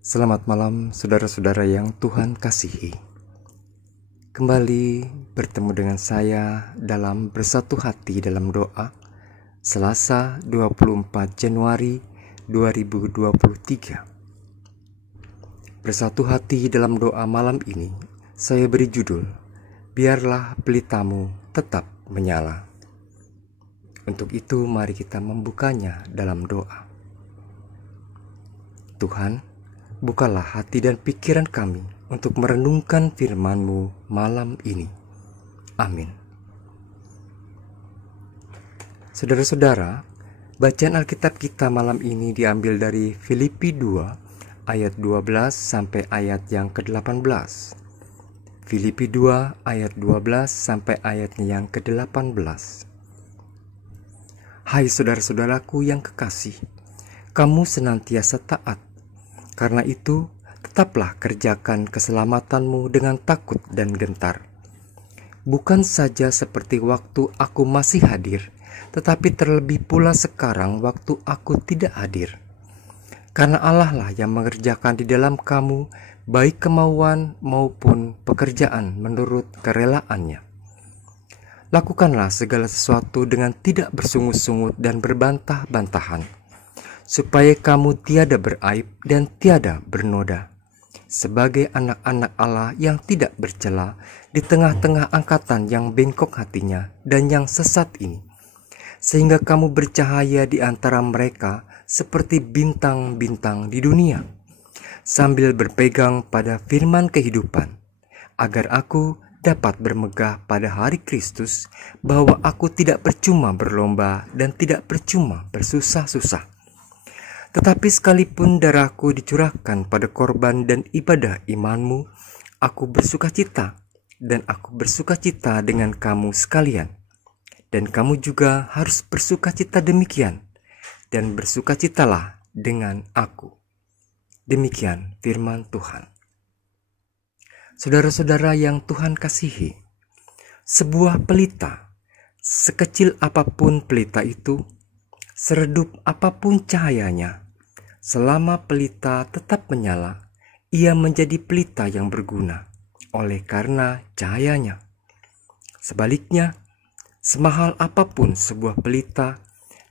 Selamat malam saudara-saudara yang Tuhan kasihi. Kembali bertemu dengan saya dalam bersatu hati dalam doa Selasa 24 Januari 2023. Bersatu hati dalam doa malam ini saya beri judul Biarlah pelitamu tetap menyala. Untuk itu mari kita membukanya dalam doa. Tuhan, bukalah hati dan pikiran kami untuk merenungkan firman-Mu malam ini. Amin. Saudara-saudara, bacaan Alkitab kita malam ini diambil dari Filipi 2 ayat 12 sampai ayat yang ke-18. Filipi 2 ayat 12 sampai ayatnya yang ke-18. Hai saudara-saudaraku yang kekasih, kamu senantiasa taat. Karena itu, tetaplah kerjakan keselamatanmu dengan takut dan gentar. Bukan saja seperti waktu aku masih hadir, tetapi terlebih pula sekarang waktu aku tidak hadir. Karena Allah lah yang mengerjakan di dalam kamu, baik kemauan maupun pekerjaan menurut kerelaannya. Lakukanlah segala sesuatu dengan tidak bersungut-sungut dan berbantah-bantahan, supaya kamu tiada beraib dan tiada bernoda, sebagai anak-anak Allah yang tidak bercela di tengah-tengah angkatan yang bengkok hatinya dan yang sesat ini, sehingga kamu bercahaya di antara mereka seperti bintang-bintang di dunia, sambil berpegang pada firman kehidupan, agar aku dapat bermegah pada hari Kristus, bahwa aku tidak percuma berlomba dan tidak percuma bersusah-susah. Tetapi sekalipun darahku dicurahkan pada korban dan ibadah imanmu, aku bersukacita, dan aku bersukacita dengan kamu sekalian. Dan kamu juga harus bersukacita demikian, dan bersukacitalah dengan aku. Demikian firman Tuhan. Saudara-saudara yang Tuhan kasihi, sebuah pelita, sekecil apapun pelita itu, seredup apapun cahayanya, selama pelita tetap menyala, ia menjadi pelita yang berguna oleh karena cahayanya. Sebaliknya, semahal apapun sebuah pelita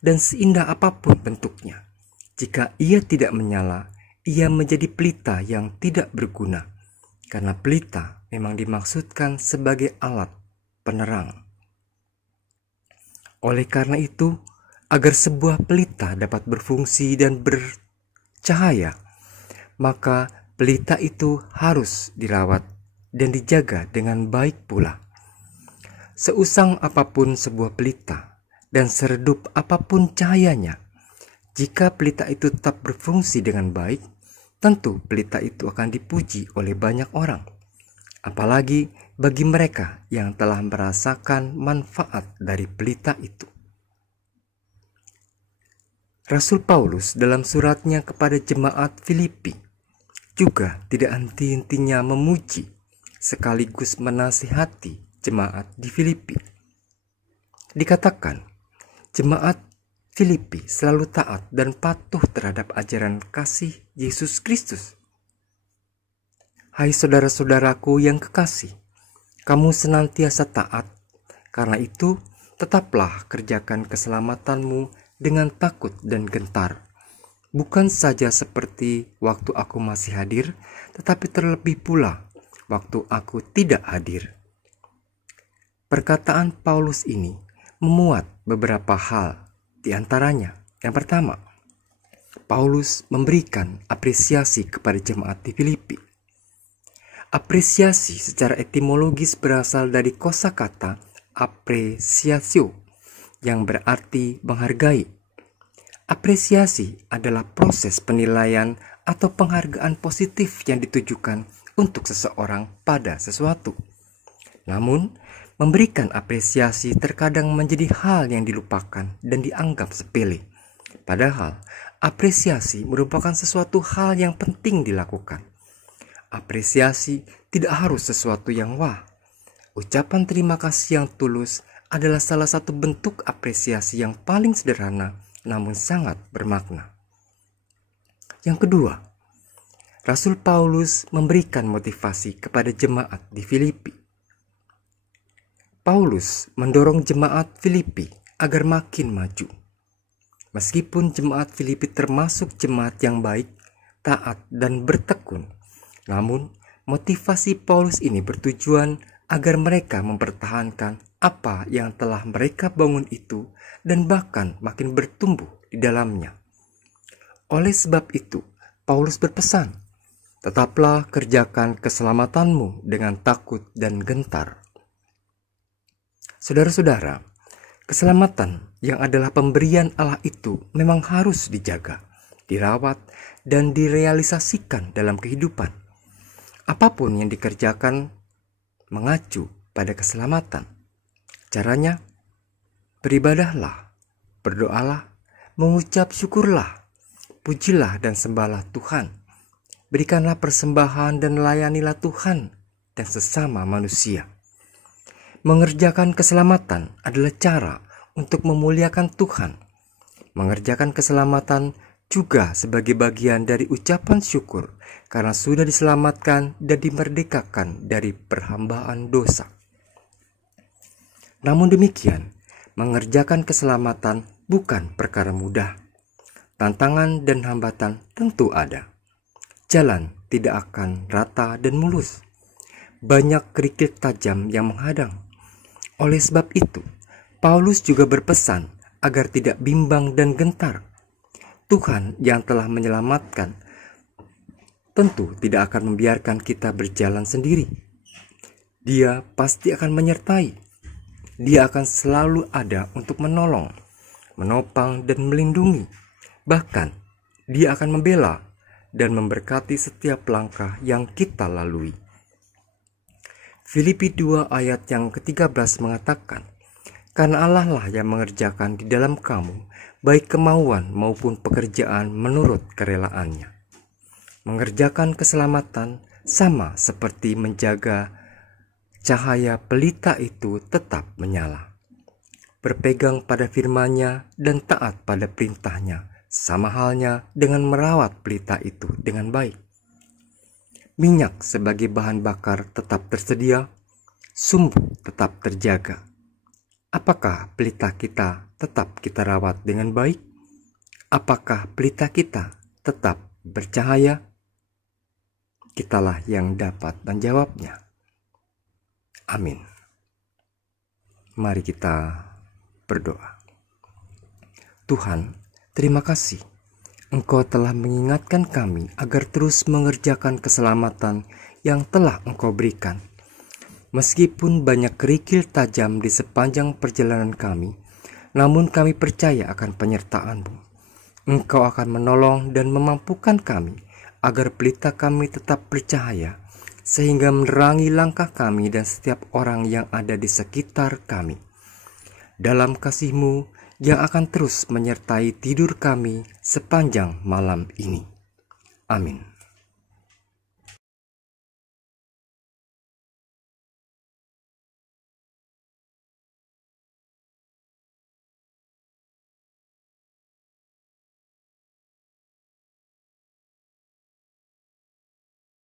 dan seindah apapun bentuknya, jika ia tidak menyala, ia menjadi pelita yang tidak berguna, karena pelita memang dimaksudkan sebagai alat penerang. Oleh karena itu, agar sebuah pelita dapat berfungsi dan bercahaya, maka pelita itu harus dirawat dan dijaga dengan baik pula. Seusang apapun sebuah pelita dan seredup apapun cahayanya, jika pelita itu tetap berfungsi dengan baik, tentu pelita itu akan dipuji oleh banyak orang, apalagi bagi mereka yang telah merasakan manfaat dari pelita itu. Rasul Paulus dalam suratnya kepada jemaat Filipi juga tidak henti-hentinya memuji sekaligus menasihati jemaat di Filipi. Dikatakan, jemaat Filipi selalu taat dan patuh terhadap ajaran kasih Yesus Kristus. Hai saudara-saudaraku yang kekasih, kamu senantiasa taat. Karena itu, tetaplah kerjakan keselamatanmu dengan takut dan gentar. Bukan saja seperti waktu aku masih hadir, tetapi terlebih pula waktu aku tidak hadir. Perkataan Paulus ini memuat beberapa hal, di antaranya, yang pertama, Paulus memberikan apresiasi kepada jemaat di Filipi. Apresiasi secara etimologis berasal dari kosakata apresiatio, yang berarti menghargai. Apresiasi adalah proses penilaian atau penghargaan positif yang ditujukan untuk seseorang pada sesuatu. Namun, memberikan apresiasi terkadang menjadi hal yang dilupakan dan dianggap sepele. Padahal, apresiasi merupakan sesuatu hal yang penting dilakukan. Apresiasi tidak harus sesuatu yang wah. Ucapan terima kasih yang tulus adalah salah satu bentuk apresiasi yang paling sederhana namun sangat bermakna. Yang kedua, Rasul Paulus memberikan motivasi kepada jemaat di Filipi. Paulus mendorong jemaat Filipi agar makin maju. Meskipun jemaat Filipi termasuk jemaat yang baik, taat, dan bertekun, namun motivasi Paulus ini bertujuan agar mereka mempertahankan apa yang telah mereka bangun itu dan bahkan makin bertumbuh di dalamnya. Oleh sebab itu, Paulus berpesan, "Tetaplah kerjakan keselamatanmu dengan takut dan gentar." Saudara-saudara, keselamatan yang adalah pemberian Allah itu memang harus dijaga, dirawat, dan direalisasikan dalam kehidupan. Apapun yang dikerjakan mengacu pada keselamatan. Caranya, beribadahlah, berdoalah, mengucap syukurlah, pujilah dan sembahlah Tuhan. Berikanlah persembahan dan layanilah Tuhan dan sesama manusia. Mengerjakan keselamatan adalah cara untuk memuliakan Tuhan. Mengerjakan keselamatan juga sebagai bagian dari ucapan syukur karena sudah diselamatkan dan dimerdekakan dari perhambaan dosa. Namun demikian, mengerjakan keselamatan bukan perkara mudah. Tantangan dan hambatan tentu ada. Jalan tidak akan rata dan mulus. Banyak kerikil tajam yang menghadang. Oleh sebab itu, Paulus juga berpesan agar tidak bimbang dan gentar. Tuhan yang telah menyelamatkan tentu tidak akan membiarkan kita berjalan sendiri. Dia pasti akan menyertai. Dia akan selalu ada untuk menolong, menopang, dan melindungi. Bahkan, Dia akan membela dan memberkati setiap langkah yang kita lalui. Filipi 2 ayat yang ke-13 mengatakan, "Karena Allah lah yang mengerjakan di dalam kamu, baik kemauan maupun pekerjaan menurut kerelaannya." Mengerjakan keselamatan sama seperti menjaga cahaya pelita itu tetap menyala. Berpegang pada firman-Nya dan taat pada perintahnya, sama halnya dengan merawat pelita itu dengan baik. Minyak sebagai bahan bakar tetap tersedia, sumbu tetap terjaga. Apakah pelita kita tetap kita rawat dengan baik? Apakah pelita kita tetap bercahaya? Kitalah yang dapat menjawabnya. Amin. Mari kita berdoa. Tuhan, terima kasih. Engkau telah mengingatkan kami agar terus mengerjakan keselamatan yang telah Engkau berikan. Meskipun banyak kerikil tajam di sepanjang perjalanan kami, namun kami percaya akan penyertaan-Mu. Engkau akan menolong dan memampukan kami agar pelita kami tetap bercahaya, sehingga menerangi langkah kami dan setiap orang yang ada di sekitar kami. Dalam kasih-Mu yang akan terus menyertai tidur kami sepanjang malam ini. Amin.